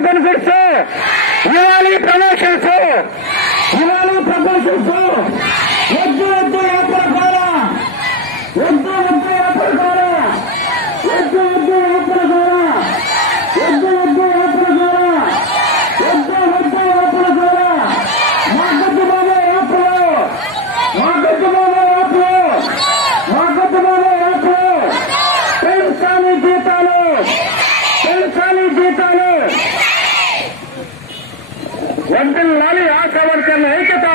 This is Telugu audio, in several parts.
రిటైర్మెంట్ బెనిఫిట్స్ ఇవ్వాలి ప్రమోషన్స్ ఇవ్వాలి ప్రమోషన్స్ వద్దు వడ్డిల్లాలి ఆశా వర్కర్ల ఐక్యత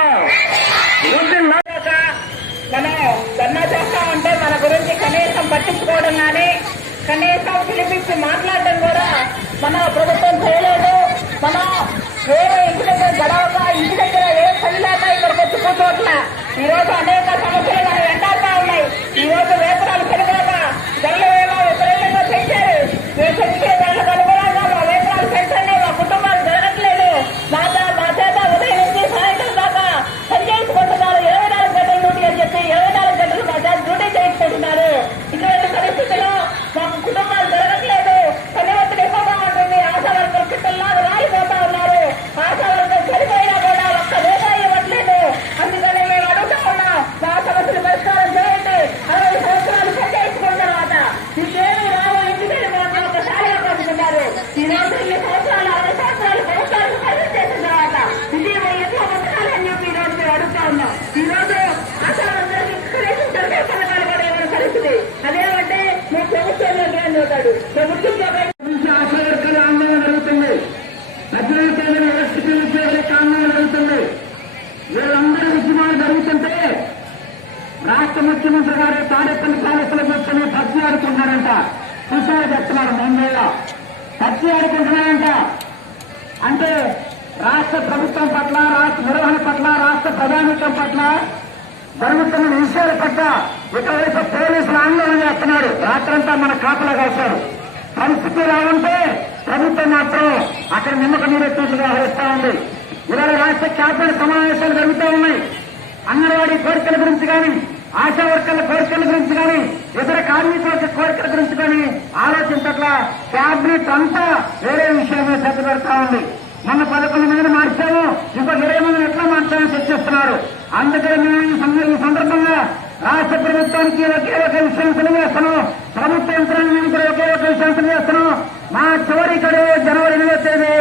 మనం ధర్నా చేస్తా ఉంటే మన గురించి కనీసం పట్టించుకోవడం కానీ కనీసం పిలిపించి మాట్లాడడం కూడా మన ప్రభుత్వం చేయలేదు. మనం వేరే ఇంటి దగ్గర గడవక ఇంటి దగ్గర ప్రభుత్వంలోకి అని చదువుతాడు ఆందోళన జరుగుతుంది. పద్దెనిమిది తేదీన ఎలక్ట్రికల్ ఉద్యోగుల యొక్క ఆందోళన జరుగుతుంది వీళ్ళందరూ ఉద్యమాలు జరుగుతుంటే రాష్ట్ర ముఖ్యమంత్రి గారు తాడేపల్లి ప్యాలెస్లో కూర్చొని పచ్చి ఆడుకుంటున్నారంట. చూసారు చెప్తున్నారు ముంబైలో పచ్చి ఆడుకుంటున్నారంట. అంటే రాష్ట్ర ప్రభుత్వం పట్ల రాష్ట్ర నిర్వహణ పట్ల రాష్ట్ర ప్రధానిత్వం పట్ల జరుగుతున్న విషయాల పట్ల ఇటువైపు పోలీసులు ఆందోళన చేస్తున్నారు. రాత్రంతా మన కాపలా కాశారు. పరిస్థితి ఎలా ఉంటే ప్రభుత్వం మాత్రం అక్కడ నిమ్మక నీరెత్తులు వ్యవహరిస్తా ఉంది. ఇవాళ రాష్ట్ర క్యాబినెట్ సమావేశాలు జరుగుతూ ఉన్నాయి. అంగన్వాడీ కోరికల గురించి కానీ ఆశా వర్కర్ల కోరికల గురించి కానీ ఇతర కార్మికుల కోరికల గురించి కానీ ఆలోచించట్ల క్యాబినెట్ అంతా వేరే విషయమే శ్రద్ధ పెడతా ఉంది. మొన్న పదకొండు మందిని మార్చాము. ఇంకొక ఇరవై మందిని ఎట్లా మార్చామని చర్చిస్తున్నారు. అందుకని మేము ప్రభుత్వానికి ఒకే ఒక విషయం తెలియజేస్తున్నాం ప్రభుత్వ యంత్రాంగానికి కూడా ఒకే ఒక విషయం తెలియజేస్తున్నాం మా చివరి గడువు జనవరి ఎనిమిదో తేదీ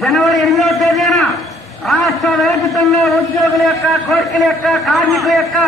జనవరి ఎనిమిదో తేదీన రాష్ట్ర వ్యాప్తంగా ఉద్యోగుల యొక్క కోరికల యొక్క కార్మికుల యొక్క